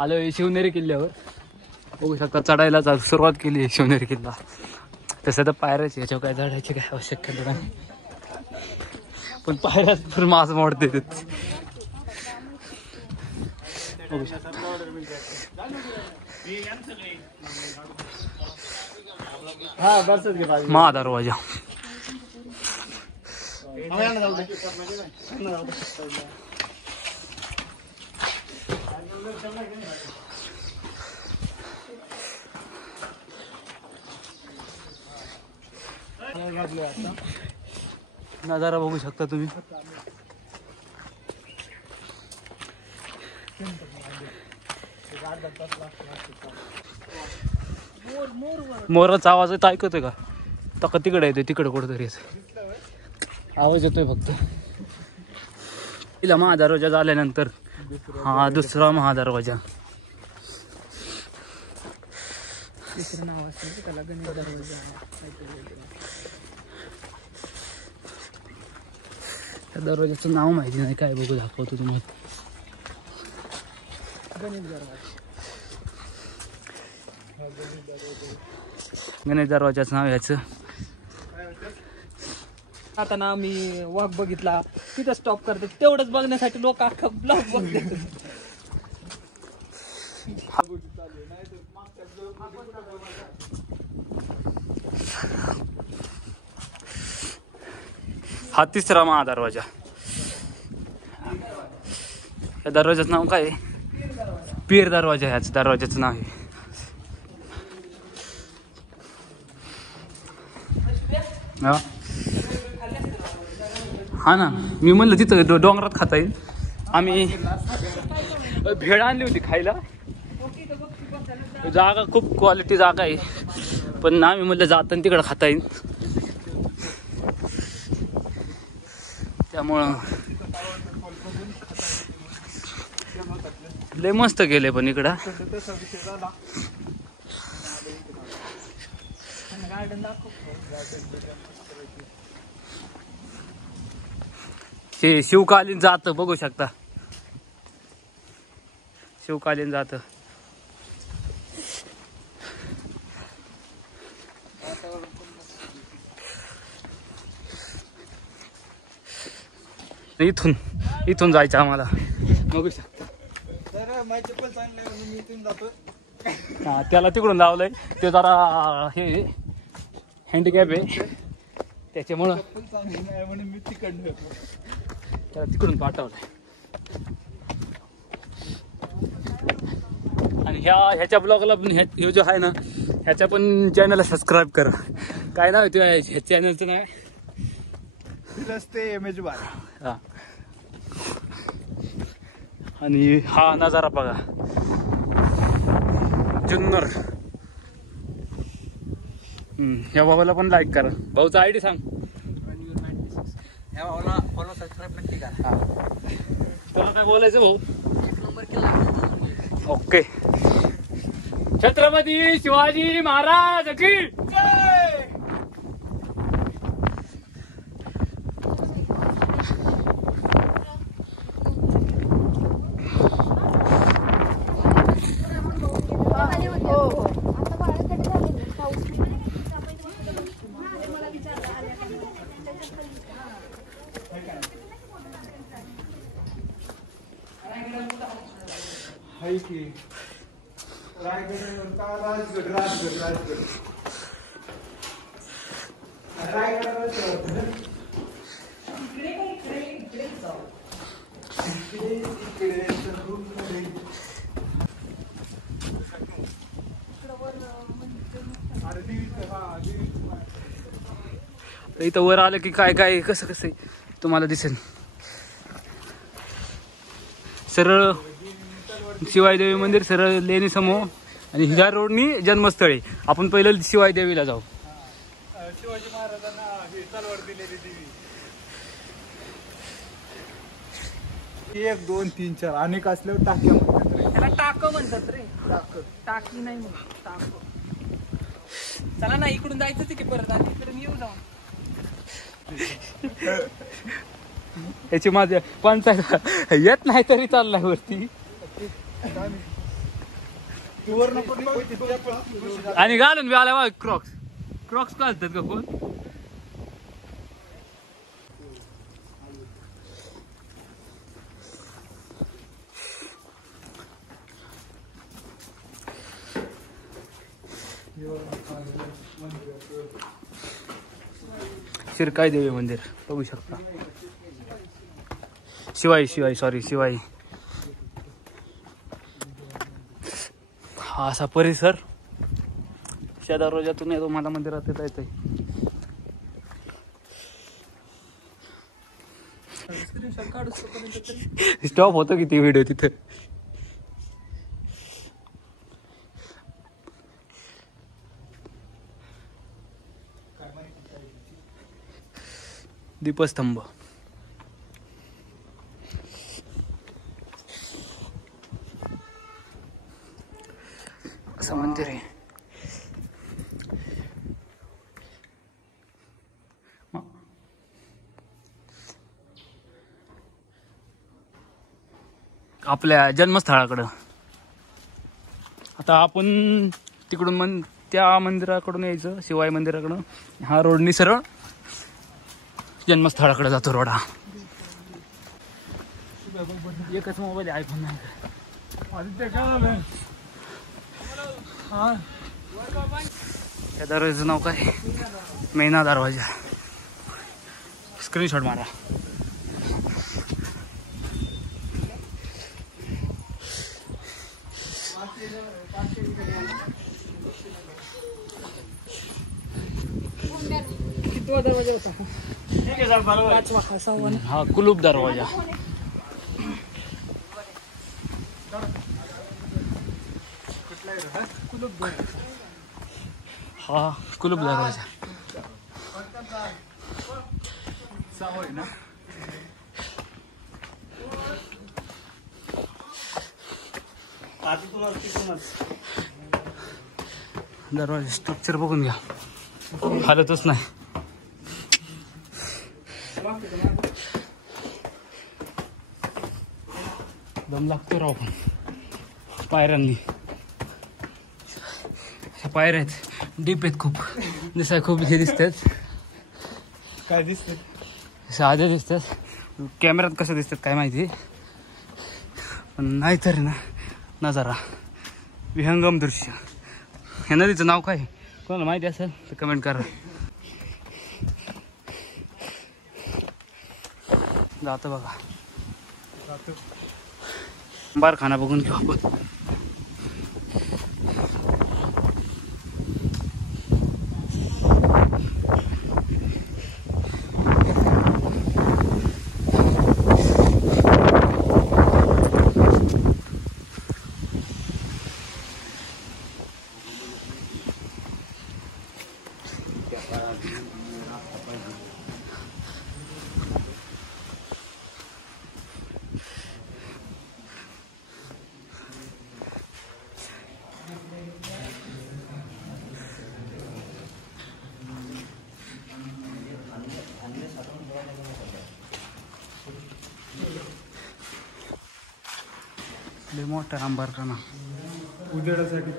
आलोय शिवनेरी किल्ल्यावर. बघू शकता चढायला सुरुवात केली आहे शिवनेरी किल्ला. तसं तर पायऱ्याच याच्यावर काय चढायची काय आवश्यकता नाही, पण पायऱ्याच पण मास मोडते. बघू शकता महादरवाजा. नजारा बघू शकता तुम्ही. मोराचा आवाज येतो, ऐकतोय का? तर तिकडे येतोय, तिकडे कुठेतरी आवाज येतोय फक्त. तिला महादरवाजा झाल्यानंतर हा दुसरा महादरवाजा. त्या दरवाजाचं नाव माहिती नाही काय, बघू दाखवतो तुम्हाला. गणेश दरवाजाचं नाव याचं. आता ना मी वॉक बघितला, तिथं स्टॉप करते. तेवढंच बघण्यासाठी लोक अख्खा ब्लॉग बघतात. हा तिसरा महादरवाजा. या दरवाजाचं नाव काय आहे? पीर दरवाजा ह्याच दरवाजाचं नाव आहे. हा ना, मी म्हणलं तिथं डोंगरात खाता येईल. आम्ही भेळ आणली होती खायला. जागा खूप क्वालिटी जागा आहे, पण आम्ही म्हणलं जाताना तिकडं खाता येईल. त्यामुळं लय मस्त गेले. पण इकडं हे शिवकालीन जात बघू शकता. शिवकालीन जात. इथून जायचं आम्हाला, बघू शकता. हा, त्याला तिकडून लावलंय. ते जरा हे हँडिकॅप आहे, त्याच्यामुळं त्याला तिकडून पाठवलंय. आणि ह्याच्या ब्लॉगला पण हे जो आहे ना, ह्याच्या पण चॅनलला सबस्क्राईब करा. काय नाव आहे ह्या चॅनलचं नाव? हा. आणि हा नजारा बघा, जुन्नर. ह्या भावाला पण लाईक करा. भाऊचा आयडी सांग. फॉलो सबस्क्राईब नक्की करा. तुला काय बोलायचं भाऊ? 1 नंबर केला. ओके. छत्रपती शिवाजी महाराज की जय. इथं वर आलं की काय काय कसं कसं तुम्हाला दिसेल. सरळ शिवाई देवी मंदिर, सरळ लेणी समूह, आणि ह्या रोडनी जन्मस्थळी. आपण पहिलं शिवाई देवीला जाऊ. शिवाजी महाराजांना तलवार दिलेली देवी. 1 2 3 4 अनेक असल्यावर टाक्या म्हणतात रे. त्याला टाक म्हणतात रे. टाकी नाही म्हणतात, टाक. चला ना, इकडून जायचं की परत आणि इकडून येऊ जाऊ. याची माझ्या पंचायत येत नाही तरी चाललाय वरती. आणि घालून बी आला बा क्रॉक्स. क्रॉक्स घालतात का कोण? शिरकाई देवी मंदिर बघू शकता. शिवाई शिवाई. हा असा परिसर दरवाजातून येतो. मला मंदिरात येता येतंय. स्टॉप होतो किती व्हिडिओ तिथे. दीपस्तंभ. असं मंदिर आहे. आपल्या जन्मस्थळाकडं. आता आपण तिकडून त्या मंदिराकडून यायचं, शिवाई मंदिराकडून. हा रोडनी सरळ जन्मस्थळाकडे जातो रोड हा. एकच मोबाईल आयफोन नाही. या दरवाजाचं नाव काय? मेना दरवाजा. स्क्रीनशॉट मारा. दरवाजा होता हा कुलूप दरवाजा. हा कुलूप दरवाजा. दरवाजा स्ट्रक्चर बघून घ्या. हालतच नाही. दम लागतो राव पण पायऱ्यांनी. पायऱ्या आहेत, डीप आहेत खूप. दिसाय खूप हे दिसतात. काय दिसत? साधे दिसतात. कॅमेऱ्यात कसं दिसतात काय माहिती, पण नाहीतरी ना नजारा विहंगम दृश्य. ह्या नदीचं नाव काय कोणाला माहिती असेल तर कमेंट करा. जातो बघा. बारखाना बघून घेऊ आपण. लय मोठा अंबारखाना. उजेडासाठी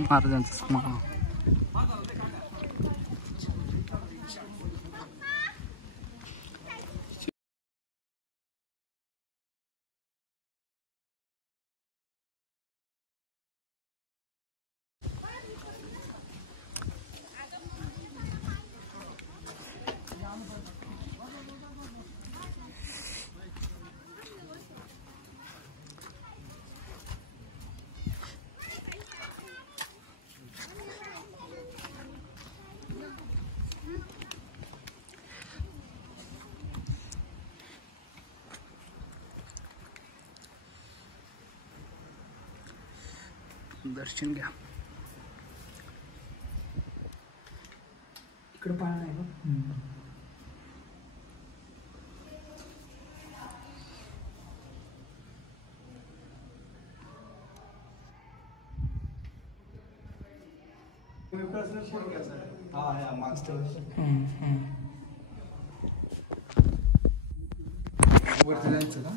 महाराजांचं स्मारक. दर्शन घ्या. इकडे पाळणा आहे बघ. वरती जायचं का?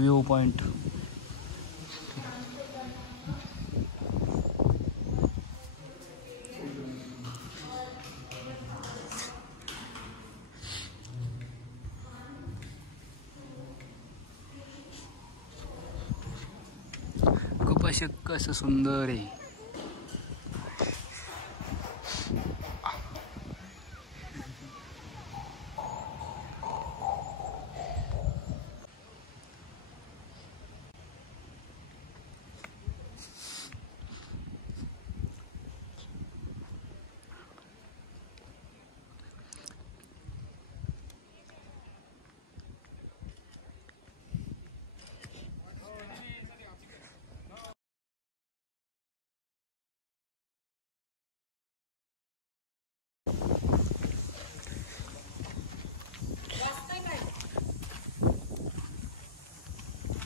View point. खूप असे कसं सुंदर आहे.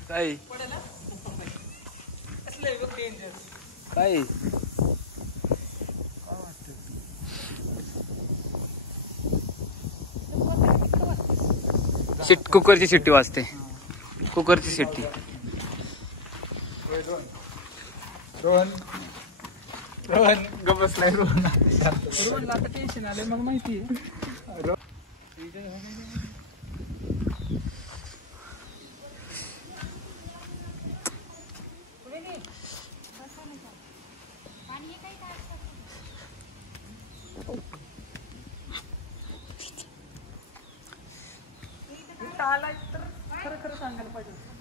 काय काय कुकरची शिट्टी वाजते. कुकरची शिट्टी. रोहन रोहन गप बसलाय. रोहन रोहनला आता टेन्शन आलंय मला माहिती आहे. आलाय तर खरं खरं सांगायला पाहिजे.